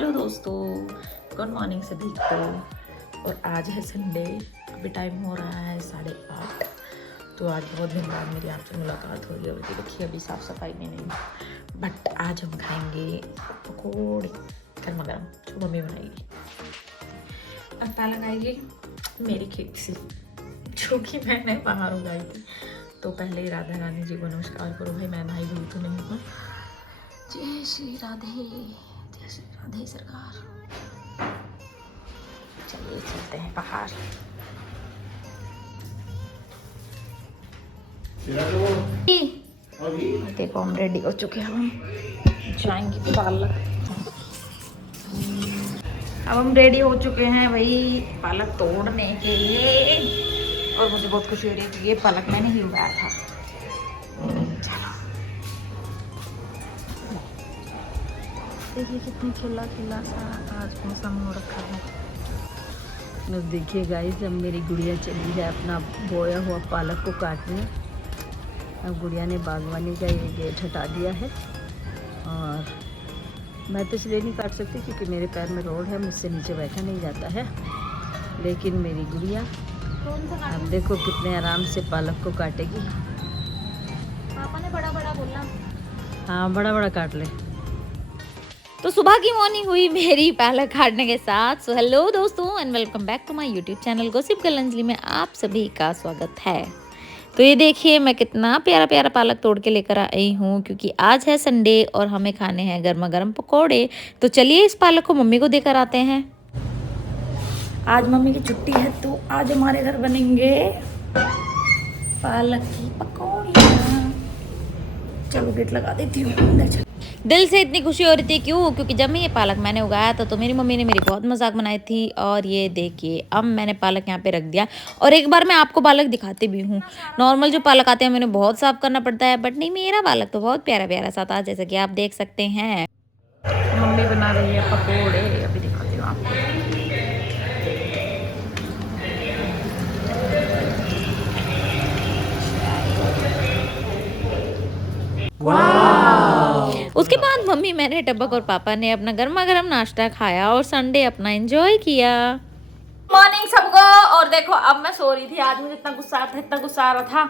Hello दोस्तों, good morning सभी को। और आज है संडे, अभी टाइम हो रहा है 8:30। तो आज बहुत दिन बाद मेरी आपसे मुलाकात हो रही है। देखिए अभी साफ़ सफाई में नहीं, बट आज हम खाएंगे पकौड़े गर्मा गर्म जो मम्मी बनाएगी। और पहले आएगी मेरी खेती से जो कि मैंने बाहर उगाई थी। तो पहले राधा रानी जी को नमस्कार करो भाई, मैं भाई भूल तो नहीं हूँ। जय श्री राधे सरकार। चलिए चलते हैं बाहर। देखो हम रेडी हो चुके हैं, हम जाएंगे पालक। अब हम रेडी हो चुके हैं भाई पालक तोड़ने के लिए। और मुझे बहुत खुशी हो रही है कि ये पालक मैंने ही उगाया था। चलो देखिए कितनी खिला खिला सा आज मौसम हो रखा है। बस देखिए गाइस, अब मेरी गुड़िया चली है अपना बोया हुआ पालक को काटने। अब गुड़िया ने बागवानी का ये गेट हटा दिया है और मैं तो इसलिए नहीं काट सकती क्योंकि मेरे पैर में रोड है, मुझसे नीचे बैठा नहीं जाता है। लेकिन मेरी गुड़िया अब देखो कितने आराम से पालक को काटेगी। पापा ने बड़ा बड़ा बोला। हाँ, बड़ा बड़ा काट ले। तो सुबह की मॉर्निंग हुई मेरी पालक काटने के साथ। सो हेलो दोस्तों and welcome back to my YouTube channel gossip girl Anjali में आप सभी का स्वागत है। तो ये देखिए मैं कितना प्यारा प्यारा पालक तोड़ के लेकर आई हूँ क्योंकि आज है संडे और हमें खाने हैं गर्मा गर्म पकौड़े। तो चलिए इस पालक को मम्मी को देकर आते हैं। आज मम्मी की छुट्टी है तो आज हमारे घर बनेंगे पालक की पकौड़ियाँ। चलो गेट लगा देती हूँ। दिल से इतनी खुशी हो रही थी क्यों, क्योंकि जब मैं ये पालक मैंने उगाया था तो मेरी मम्मी ने मेरी बहुत मजाक बनाई थी। और ये देखिए अब मैंने पालक यहाँ पे रख दिया। और एक बार मैं आपको पालक दिखाती भी हूँ। नॉर्मल जो पालक आते हैं मैंने बहुत साफ करना पड़ता है, बट नहीं मेरा पालक तो बहुत प्यारा प्यारा सा था, जैसा कि आप देख सकते हैं। मम्मी बना रही है पकौड़े, अभी दिखाती हूँ आपको। उसके बाद मम्मी मैंने टबक और पापा ने अपना गर्मा गर्म नाश्ता खाया और संडे अपना एंजॉय किया। मॉर्निंग सबको। और देखो अब मैं सो रही थी। आज मुझे इतना गुस्सा आ रहा था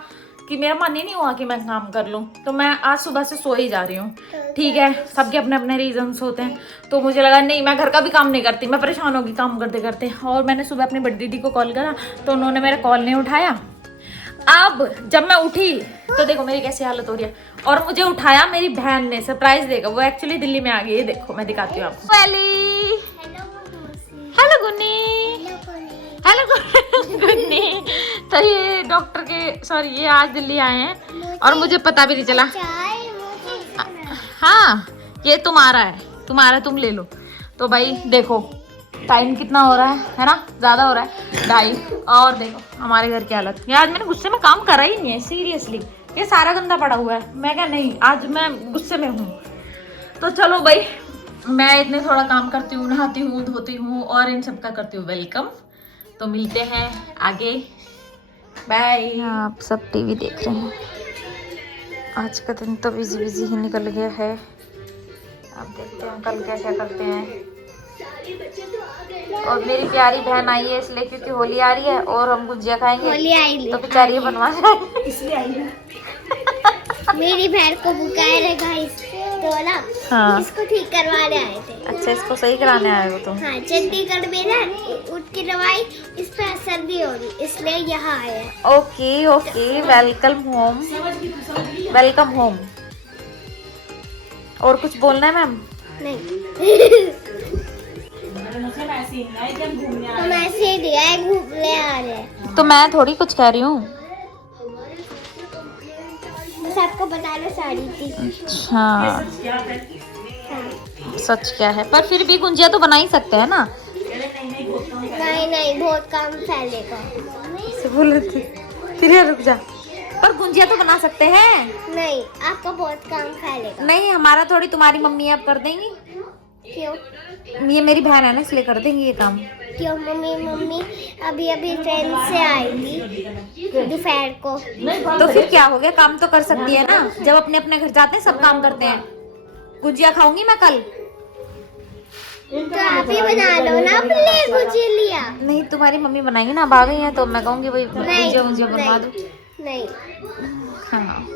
कि मेरा मन ही नहीं हुआ कि मैं काम कर लूं। तो मैं आज सुबह से सो ही जा रही हूँ। ठीक है, सबके अपने अपने रीजंस होते हैं। तो मुझे लगा नहीं मैं घर का भी काम नहीं करती, मैं परेशान होगी काम करते करते। और मैंने सुबह अपनी बड़ी दीदी को कॉल करा तो उन्होंने मेरा कॉल नहीं उठाया। अब जब मैं उठी तो देखो मेरी कैसी हालत हो रही है। और मुझे उठाया मेरी बहन ने, सरप्राइज देगा। वो एक्चुअली दिल्ली में आ गई है, देखो मैं दिखाती हूँ आपको। Hello Gunni, hello Gunni. तो ये डॉक्टर के सॉरी ये आज दिल्ली आए हैं और मुझे पता भी नहीं चला। हाँ ये तुम्हारा है, तुम ले लो। तो भाई देखो टाइम कितना हो रहा है ना, ज्यादा हो रहा है 2:30। और देखो हमारे घर की हालत। ये आज मैंने गुस्से में काम करा ही नहीं है, सीरियसली। ये सारा गंदा पड़ा हुआ है। मैं क्या नहीं, आज मैं गुस्से में हूँ। तो चलो भाई मैं इतने थोड़ा काम करती हूँ, नहाती हूँ, धोती हूँ और इन सब का करती हूँ वेलकम। तो मिलते हैं आगे, बाय। आप सब टीवी देख रहे हैं। आज का दिन तो बिजी ही निकल गया है। अब देखते हैं कल क्या क्या करते हैं। और मेरी प्यारी बहन आई है इसलिए क्योंकि होली आ रही है और हम गुजिया खाएंगे। होली आई तो बेचारी बनवा जाए इसलिए आई है। मेरी बहन को बुखार है तो ना हाँ। इसको ठीक करवाने आए थे। अच्छा इसको सही कराने आए हो तुम? हाँ, चंडीगढ़ में ना उठ की दवाई इस पर असर नहीं हो रही, इसलिए यहाँ आए हैं। Okay okay, welcome home, welcome home. और कुछ बोलना है मैम? नहीं हम ऐसे ही दिया है, घूमने आ रहे हैं। तो मैं थोड़ी कुछ कह रही हूँ। बस आपको बताना साड़ी थी। हाँ सच क्या है, पर फिर भी गुंजिया तो बना ही सकते हैं ना। नहीं बहुत काम फैलेगा। बोले थे फिर रुक जा, पर गुंजिया तो बना सकते हैं। नहीं आपका बहुत काम फैलेगा। नहीं हमारा थोड़ी, तुम्हारी मम्मी अब कर देंगी। क्यों? ये मेरी बहन है ना इसलिए कर देंगी ये काम। क्यों? मम्मी अभी ट्रेन से आई थी दोपहर को। तो फिर क्या हो गया, काम तो कर सकती है ना। जब अपने अपने घर जाते हैं सब काम करते हैं। गुजिया खाऊंगी मैं कल। आप ही बना लो ना अपने गुजिया। नहीं, तुम्हारी मम्मी बनाएंगी ना, अब आ गई हैं तो मैं कहूँगी भाई मुझे बनवा दो। नहीं हाँ,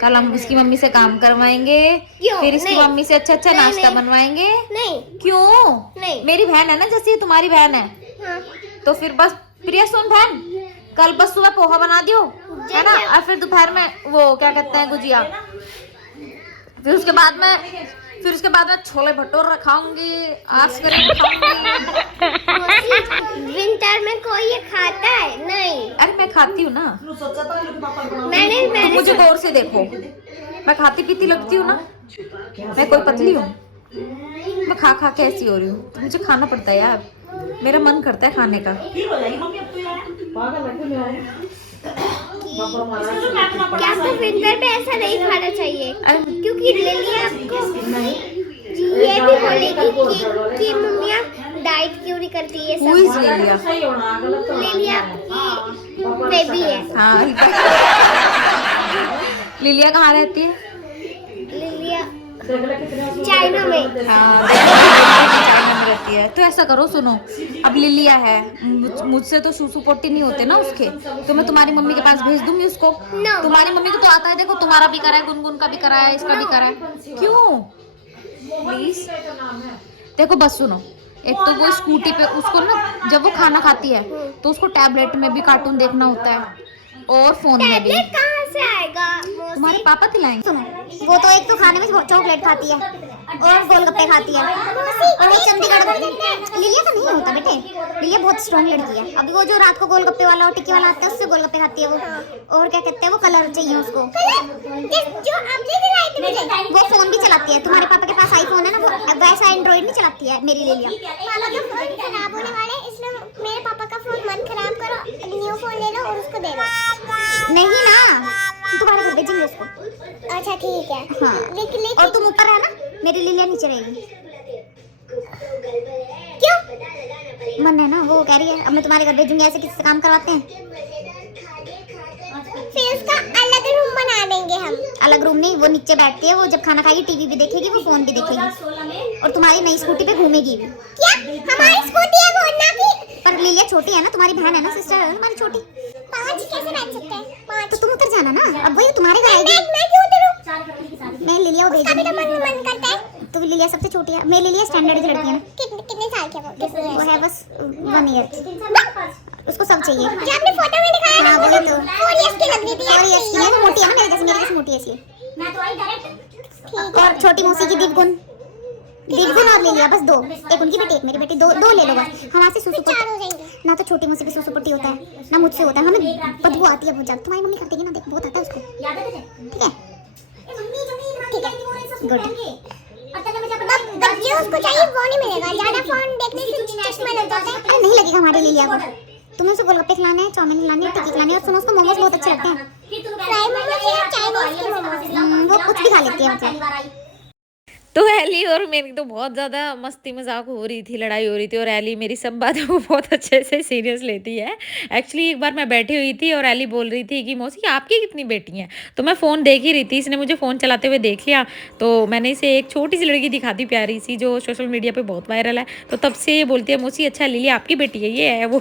कल हम उसकी मम्मी से काम करवाएंगे, क्यों? फिर इसकी नहीं। मम्मी से अच्छा नहीं, नाश्ता नहीं। बनवाएंगे। नहीं क्यों? नहीं। मेरी बहन है ना, जैसे तुम्हारी बहन है, हाँ। तो फिर बस प्रिया सुन बहन, कल बस सुबह पोहा बना दियो, है ना, और फिर दोपहर में वो क्या कहते हैं गुजिया, फिर उसके बाद में छोले भटूरे खाऊंगी, आइसक्रीम खाऊंगी। विंटर में कोई ये खाता है? नहीं। अरे मैं खाती हूँ ना, मैंने मुझे गौर से देखो, मैं खाती पीती लगती हूँ ना, मैं कोई पतली हूँ? मैं खा खा के ऐसी हो रही हूँ, तो मुझे खाना पड़ता है यार, मेरा मन करता है खाने का। क्या तो विंटर पे ऐसा नहीं खाना चाहिए, क्योंकि लिली आपको ये भी बोलेगी कि मम्मियाँ डाइट क्यों नहीं करती है सब। लिली आपकी बेबी है। हाँ लिलिया कहाँ रहती है? लिलिया चाइना में। हाँ चाइना में रहती है। तो ऐसा करो, सुनो, अब लिलिया है, मुझसे तो सूसू पोटी नहीं होते ना उसके, तो मैं तुम्हारी मम्मी के पास भेज दूंगी उसको। तुम्हारी मम्मी को तो आता है, देखो तुम्हारा भी करा है, गुनगुन का भी करा है, इसका भी करा है। क्यों? प्लीज देखो, बस सुनो, एक तो वो स्कूटी पे उसको ना, जब वो खाना खाती है तो उसको टैबलेट में भी कार्टून देखना होता है और फोन में भी। टैबलेट कहाँ से आएगा? तुम्हारे पापा खिलाएंगे। सुनो, वो तो एक तो खाने में चॉकलेट खाती है और गोलगप्पे खाती है, और एक चंडीगढ़ लिलिया का नहीं होता बेटे, लिलिया बहुत स्ट्रॉन्ग लड़की है। अभी वो जो रात को गोलगप्पे वाला और टिक्की वाला आता है, उससे गोलगप्पे खाती है वो। और क्या कहते हैं, वो कलर चाहिए उसको, जो आपने दिलाई थी मुझे। वो फोन भी चलाती है। तुम्हारे पापा के पास आईफोन है ना, वो वैसा एंड्रॉइड नहीं चलाती है मेरी लिलिया। पापा का फोन खराब होने वाला है, इसलिए मेरे पापा का फोन मत खराब करो, न्यू फोन ले लो और उसको दे दो। नहीं ना, तुम्हारे घर भेजेंगे उसको। अच्छा ठीक है। हाँ, लेकिन और तुम ऊपर रहना, मेरी लिलिया नीचे रहेगी। क्यों? मन है ना, वो कह रही है अब मैं तुम्हारे घर भेजूंगी, ऐसे किसी से काम करवाते हैं। फिर उसका अलग रूम बना देंगे हम। अलग रूम नहीं, वो नीचे बैठती है, वो जब खाना खाएगी टीवी भी देखेगी, वो फोन भी देखेगी, और तुम्हारी नई स्कूटी पे घूमेगी भी। क्या हमारी स्कूटी है बोलना की? पर लिलिया छोटी है ना, तुम्हारी बहन है ना, सिस्टर है तुम्हारी छोटी, 5 कैसे बैठ सकते हैं? 5 तो तुम उतर जाना ना, अब वही तुम्हारे घर आएगी। मैं क्यों उतरूं? मैं लिलिया को भेज कभी तो दूंगी। मन करता है। तो लिलिया सबसे छोटी है, मैं लिलिया स्टैंडर्ड लड़की है ना, कितने साल के वो? वो है बस 1 ईयर, उसको सब चाहिए। जो आपने फोटो में दिखाया हाँ, था, वही तो। 4 इयर्स की लग रही थी। 4 ईयर्स की है, वो मोटी है ना, मेरे जैसे मोटी है इसलिए। और छोटी मौसी की दिलगुन और लिलिया, बस 2, एक उनकी बेटी एक मेरी बेटी, 2 ले लो बस। हमारे से सुसु चार हो जाएंगे। ना, तो छोटी मौसी भी सुसु पट्टी होता है ना, मुझसे होता है, हमें बदबू आती है बहुत ज्यादा। तुम्हारी मम्मी करती है ना, देख बहुत आता है उसको, ठीक है? ठीक है, गुड। जो उसको चाहिए वो नहीं मिलेगा, ज्यादा फोन देखने से चश्मा लग जाता है। अरे नहीं लगेगा हमारी लिलिया को, तुम्हें उसे गोलगप्पे खिलाने हैं, चाउमीन खिलानी है, टिक्की खिलानी है, और सुनो उसको मोमोज बहुत अच्छे लगते हैं। फ्राई मोमोज या चाइनीज के मोमोज? वो कुछ भी खा लेती है मतलब। तो एली और मेरी तो बहुत ज़्यादा मस्ती मजाक हो रही थी, लड़ाई हो रही थी, और एली मेरी सब बातों को बहुत अच्छे से सीरियस लेती है। एक्चुअली एक बार मैं बैठी हुई थी और एली बोल रही थी कि मौसी आपकी कितनी बेटी हैं, तो मैं फ़ोन देख ही रही थी, इसने मुझे फ़ोन चलाते हुए देख लिया, तो मैंने इसे एक छोटी सी लड़की दिखाती प्यारी सी, जो सोशल मीडिया पर बहुत वायरल है, तो तब से ये बोलती है मौसी अच्छा लिली आपकी बेटी है, ये है वो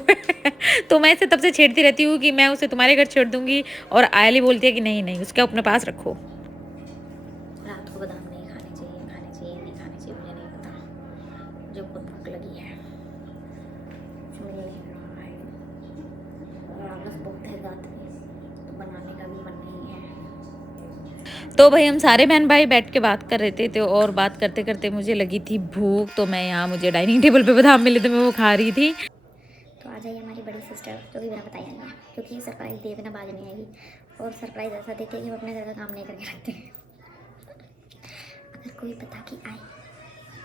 तो मैं इसे तब से छेड़ती रहती हूँ कि मैं उसे तुम्हारे घर छेड़ दूँगी, और एली बोलती है कि नहीं नहीं उसके अपने पास रखो। रात को बादाम नहीं खाने चाहिए, नहीं खाने चाहिए, मुझे नहीं पता, जो बहुत भूख लगी है, मिल नहीं रहा है, और आलस बहुत है रात में, तो बनाने का भी मन नहीं है। तो भाई हम सारे बहन भाई बैठ के बात कर रहे थे, और बात करते करते मुझे लगी थी भूख, तो मैं यहाँ मुझे डाइनिंग टेबल पे बादाम मिले, तो मैं वो खा रही थी। तो आ जाइए हमारी बड़ी सिस्टर, जो कि बिना बताई नहीं है, क्योंकि ये सरप्राइज दिए बिना बाज नहीं आएगी, और सरप्राइज ऐसा देते हैं कि वो अपने घर का काम नहीं करके रखते हैं। अगर कोई बता के आए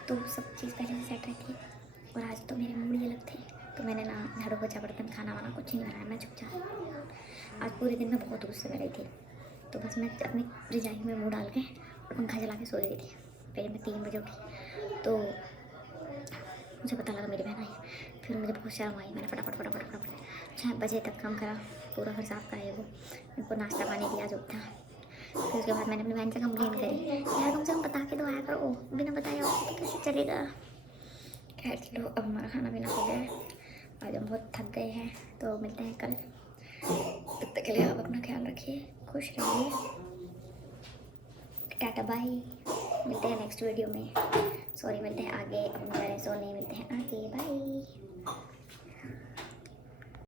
तो सब चीज़ पहले से सेट रहती है, और आज तो मेरे मूड ही अलग थे, तो मैंने ना झाड़ू पोछा बर्तन खाना वाना कुछ नहीं बनाया, मैं चुपचाप आज पूरे दिन में बहुत गुस्से में रही थी, तो बस मैं अपनी रजाई में मुँह डाल के और पंखा चला के सो गई थी। फिर मैं 3 बजे उठी, तो मुझे पता लगा मेरी बहन आई, फिर मुझे बहुत शर्म आई, मैंने फटाफट 6 बजे तक काम करा, पूरा घर साफ करा, वो इनको नाश्ता पानी दिया जो था। फिर उसके बाद मैंने अपनी बहन से कंप्लेन करी, यार कम से कम बता के तो आया करो, बिना बताया तो कैसे चलेगा। खैर चलो, अब हमारा खाना पीना हो गया है, आज हम बहुत थक गए हैं, तो मिलते हैं कल। तब तक के लिए आप अपना ख्याल रखिए, खुश रहिए, टाटा बाय। मिलते हैं नेक्स्ट वीडियो में, सॉरी मिलते हैं आगे, अब हम जा रहे हैं सोने, मिलते हैं आगे, बाय।